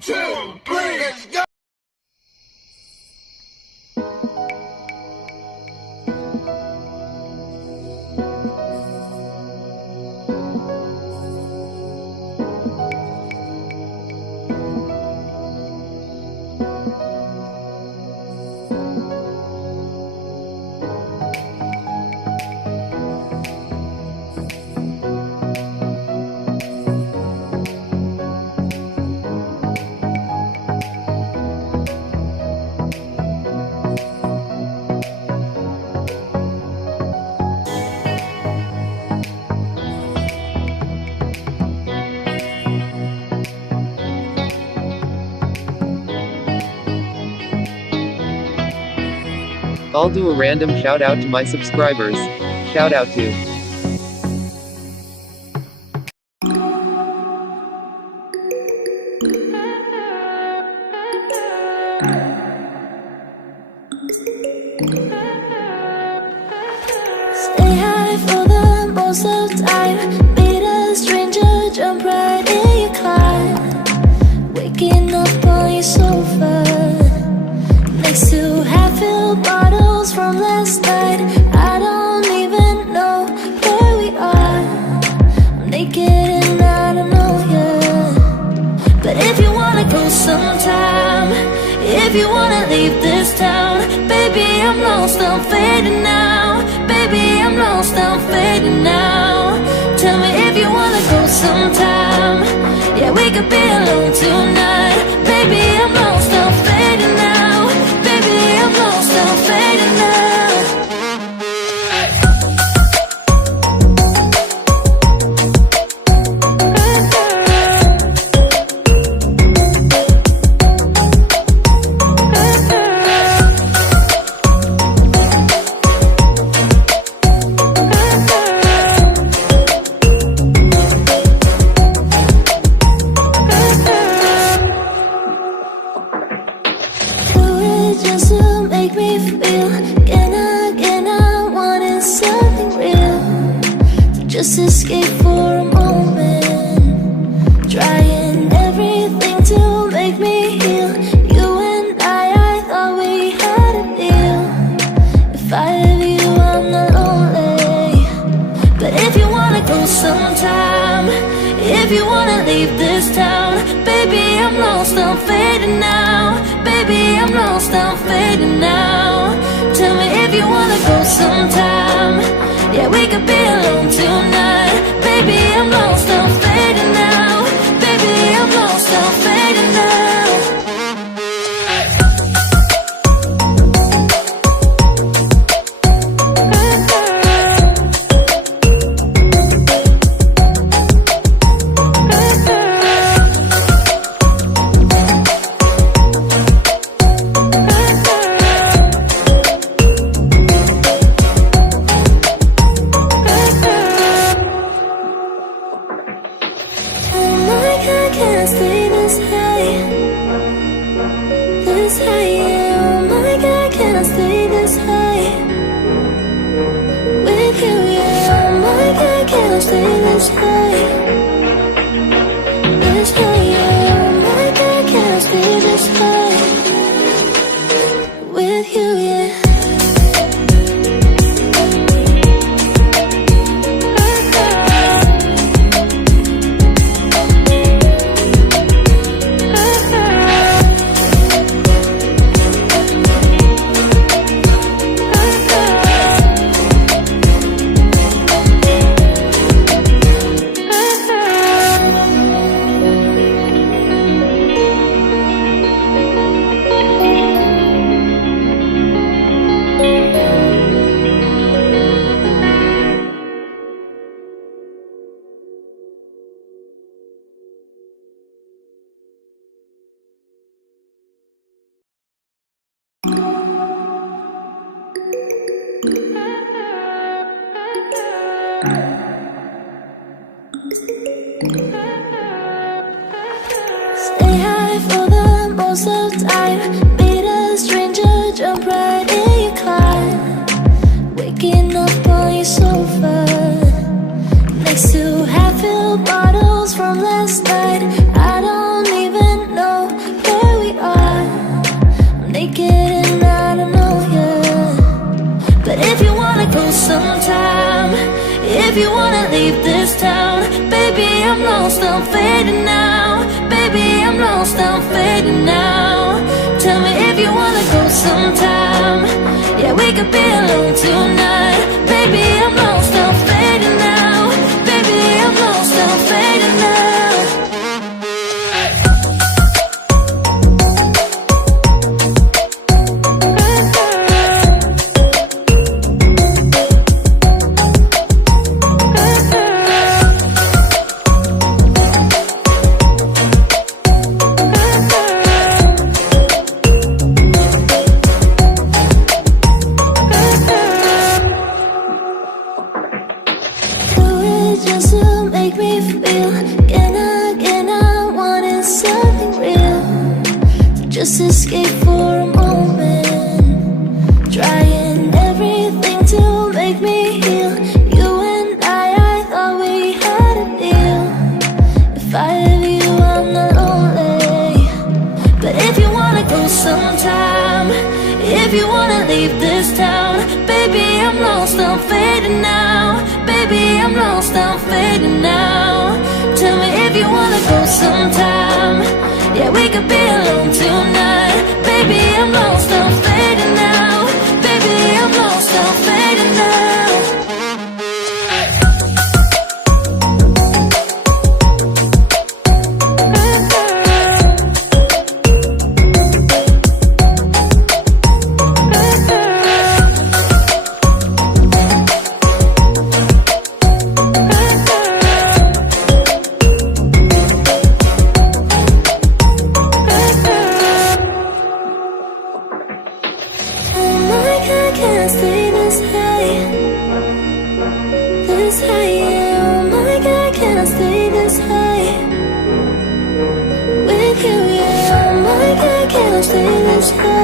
2, 3, let's go! I'll do a random shout out to my subscribers. Shout out to Stay high for the most of the time. Meet a stranger, jump right in your car. Waking up on your sofa next to half-filled bottles from last night. I don't even know where we are. I'm naked and I don't know you. But if you wanna go sometime, if you wanna leave this town, baby, I'm lost, I'm fading now. Baby, I'm lost, I'm fading now. Tell me if you wanna go sometime. Yeah, we could be alone tonight. Baby, I'm lost, I'm fading now. Baby, I'm lost, I'm fading now. Just to make me feel again, I wanted something real to just escape for a moment, trying everything to make me heal. You and I thought we had a deal. If I have you, I'm not lonely. But if you wanna go sometime, if you wanna leave this town, baby, I'm lost, I'm fading now. Baby, I'm lost, I'm fading now. Tell me if you wanna go sometime. Yeah, we could be alone tonight. Baby, I'm lost, I'm fading now. Baby, I'm lost, I'm fading now. Stay high for the most of the time. Meet a stranger, jump right in your car. Waking up on your sofa next to half-filled bottles from last night. I don't even know if you wanna leave this town. Baby, I'm lost, I'm fading now. Baby, I'm lost, I'm fading now. Tell me if you wanna go sometime. Yeah, we could be alone tonight. Baby, I'm lost, I'm fading now. Baby, I'm lost, I'm fading now. Just to make me feel again, I wanted something real. To just escape for a moment, trying everything to make me heal. You and I thought we had a deal. If I have you, I'm not lonely. But if you wanna go sometime, if you wanna leave this town, baby, I'm lost, I'm fading now. Baby, I'm lost, I'm fading now. Tell me if you wanna go sometime. Yeah, we could be alone tonight. Baby, I'm lost, I'm fading now. Baby, I'm lost, I'm fading now. Can't stay this high, yeah. Oh my God, can I stay this high with you, yeah. Oh my God, can I stay this high?